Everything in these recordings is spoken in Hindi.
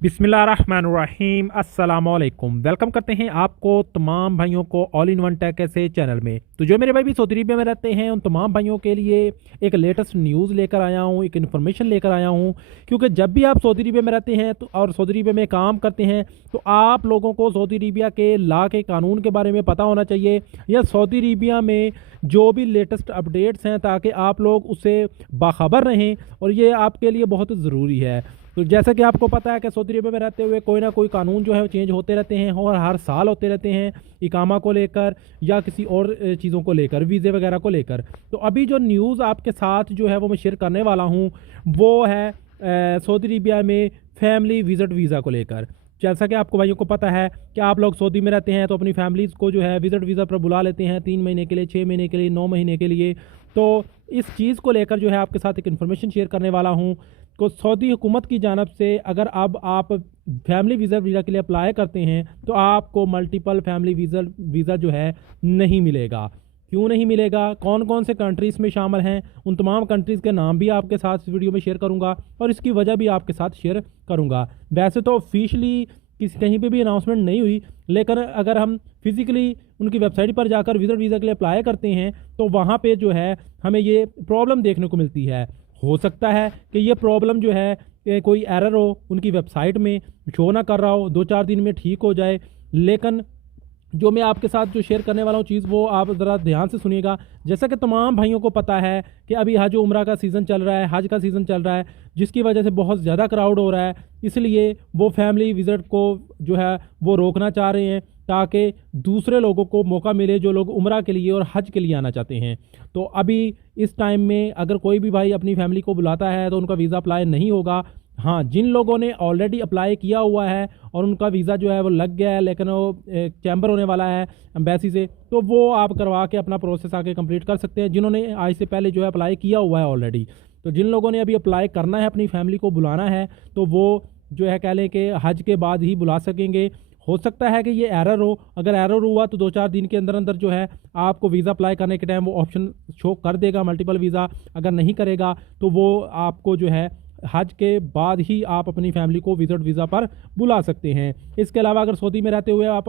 बिस्मिल्लाहिर्रहमानिर्रहीम अस्सलामुअलैकुम। वेलकम करते हैं आपको तमाम भाइयों को ऑल इन वन टेक ऐसे चैनल में। तो जो मेरे भाई भी सऊदी अरबिया में रहते हैं उन तमाम भाइयों के लिए एक लेटेस्ट न्यूज़ लेकर आया हूँ, एक इन्फॉर्मेशन लेकर आया हूँ। क्योंकि जब भी आप सऊदी अरबिया में रहते हैं तो और सऊदी अरबिया में काम करते हैं तो आप लोगों को सऊदी अरबिया के लॉ के कानून के बारे में पता होना चाहिए, या सऊदी अरबिया में जो भी लेटेस्ट अपडेट्स हैं, ताकि आप लोग उससे बाखबर रहें। और ये आपके लिए बहुत ज़रूरी है। तो जैसा कि आपको पता है कि सऊदी अरबिया में रहते हुए कोई ना कोई कानून जो है वो चेंज होते रहते हैं और हर साल होते रहते हैं, इकामा को लेकर या किसी और चीज़ों को लेकर, वीज़े वगैरह को लेकर। तो अभी जो न्यूज़ आपके साथ जो है वो मैं शेयर करने वाला हूँ वो है सऊदी अरबिया में फैमिली विज़िट वीज़ा को लेकर। जैसा कि आपको भाइयों को पता है कि आप लोग सऊदी में रहते हैं तो अपनी फैमिलीज़ को जो है विज़िट वीज़ा पर बुला लेते हैं 3 महीने के लिए, 6 महीने के लिए, 9 महीने के लिए। तो इस चीज़ को लेकर जो है आपके साथ एक इन्फॉर्मेशन शेयर करने वाला हूँ। को सऊदी हुकूमत की जानब से अगर अब आप फैमिली वीज़ा के लिए अप्लाई करते हैं तो आपको मल्टीपल फैमिली वीज़ा जो है नहीं मिलेगा। क्यों नहीं मिलेगा, कौन कौन से कंट्रीज़ में शामिल हैं, उन तमाम कंट्रीज़ के नाम भी आपके साथ इस वीडियो में शेयर करूंगा और इसकी वजह भी आपके साथ शेयर करूंगा। वैसे तो ऑफिशियली कहीं पे भी अनाउंसमेंट नहीं हुई, लेकिन अगर हम फिज़िकली उनकी वेबसाइट पर जाकर विज़िट वीज़ा के लिए अप्लाई करते हैं तो वहाँ पे जो है हमें ये प्रॉब्लम देखने को मिलती है। हो सकता है कि ये प्रॉब्लम जो है कोई एरर हो उनकी वेबसाइट में, शो ना कर रहा हो, 2-4 दिन में ठीक हो जाए। लेकिन जो मैं आपके साथ जो शेयर करने वाला हूँ चीज़ वो आप ज़रा ध्यान से सुनिएगा। जैसा कि तमाम भाइयों को पता है कि अभी हज उम्रा का सीज़न चल रहा है, हज का सीज़न चल रहा है, जिसकी वजह से बहुत ज़्यादा क्राउड हो रहा है। इसलिए वो फैमिली विज़िट को जो है वो रोकना चाह रहे हैं ताकि दूसरे लोगों को मौका मिले जो लोग उम्रा के लिए और हज के लिए आना चाहते हैं। तो अभी इस टाइम में अगर कोई भी भाई अपनी फैमिली को बुलाता है तो उनका वीज़ा अप्लाई नहीं होगा। हाँ, जिन लोगों ने ऑलरेडी अप्लाई किया हुआ है और उनका वीज़ा जो है वो लग गया है, लेकिन वो चैम्बर होने वाला है एम्बेसी से, तो वो आप करवा के अपना प्रोसेस आके कंप्लीट कर सकते हैं जिन्होंने आज से पहले जो है अप्लाई किया हुआ है ऑलरेडी। तो जिन लोगों ने अभी अप्लाई करना है, अपनी फैमिली को बुलाना है, तो वो जो है कह लें कि हज के बाद ही बुला सकेंगे। हो सकता है कि ये एरर हो, अगर एरर हुआ तो 2-4 दिन के अंदर अंदर जो है आपको वीज़ा अप्लाई करने के टाइम वो ऑप्शन शो कर देगा मल्टीपल वीज़ा। अगर नहीं करेगा तो वो आपको जो है हज के बाद ही आप अपनी फैमिली को विज़िट वीज़ा पर बुला सकते हैं। इसके अलावा अगर सऊदी में रहते हुए आप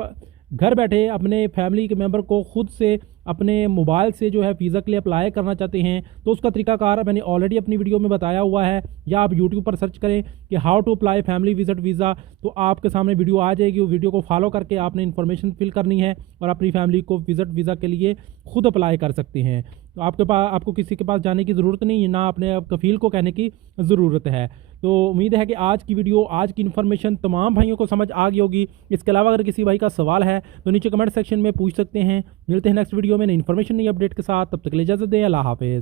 घर बैठे अपने फैमिली के मेंबर को खुद से अपने मोबाइल से जो है वीज़ा के लिए अप्लाई करना चाहते हैं तो उसका तरीकाकार मैंने ऑलरेडी अपनी वीडियो में बताया हुआ है, या आप यूट्यूब पर सर्च करें कि how to apply family visit visa, तो आपके सामने वीडियो आ जाएगी। वो वीडियो को फॉलो करके आपने इन्फॉर्मेशन फिल करनी है और अपनी फैमिली को विज़िट वीज़ा के लिए खुद अप्लाई कर सकते हैं। तो आपको किसी के पास जाने की ज़रूरत नहीं है, ना अपने कफ़ील को कहने की ज़रूरत है। तो उम्मीद है कि आज की वीडियो, आज की इन्फॉर्मेशन तमाम भाइयों को समझ आ गई होगी। इसके अलावा अगर किसी भाई का सवाल है तो नीचे कमेंट सेक्शन में पूछ सकते हैं। मिलते हैं नेक्स्ट वीडियो में नई इन्फॉर्मेशन, नई अपडेट के साथ। तब तक के लिए इजाज़त दें। अल्लाह हाफ़िज़।